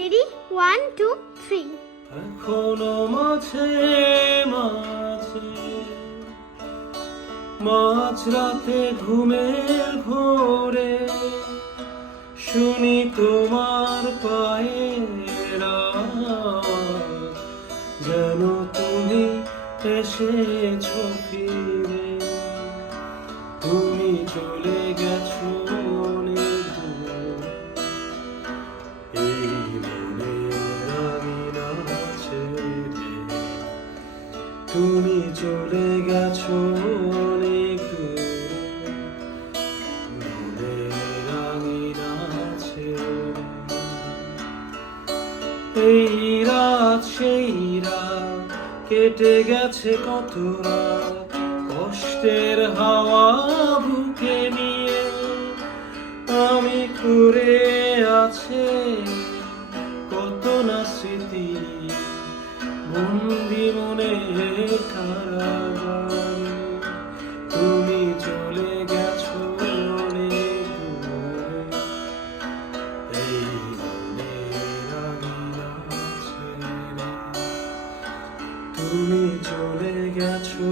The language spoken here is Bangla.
রেডি 1 2 3 এখনো মাঝে মাঝে মাঝরাতে ঘুমের ঘোরে শুনি তোমার পায়ের আওয়াজ, যেন তুমি এসেছো ফিরে। তুমি চলে গেছো অনেক দূর, এই মনের আঙিনা ছেড়ে। তুমি চলে গেছো অনেক দূর, মনের আঙিনা ছেড়ে। এই রাত সেই রাত কেটে গেছে কত রাত, কষ্টের হাওয়া বুকে নিয়ে আমি করে আছে কত না স্মৃতি, বন্দি মনে কারাগারে। তুমি চলে গেছো অনেক দূরে, এই মনের আঙিনা ছেড়ে। তুমি চলে গেছো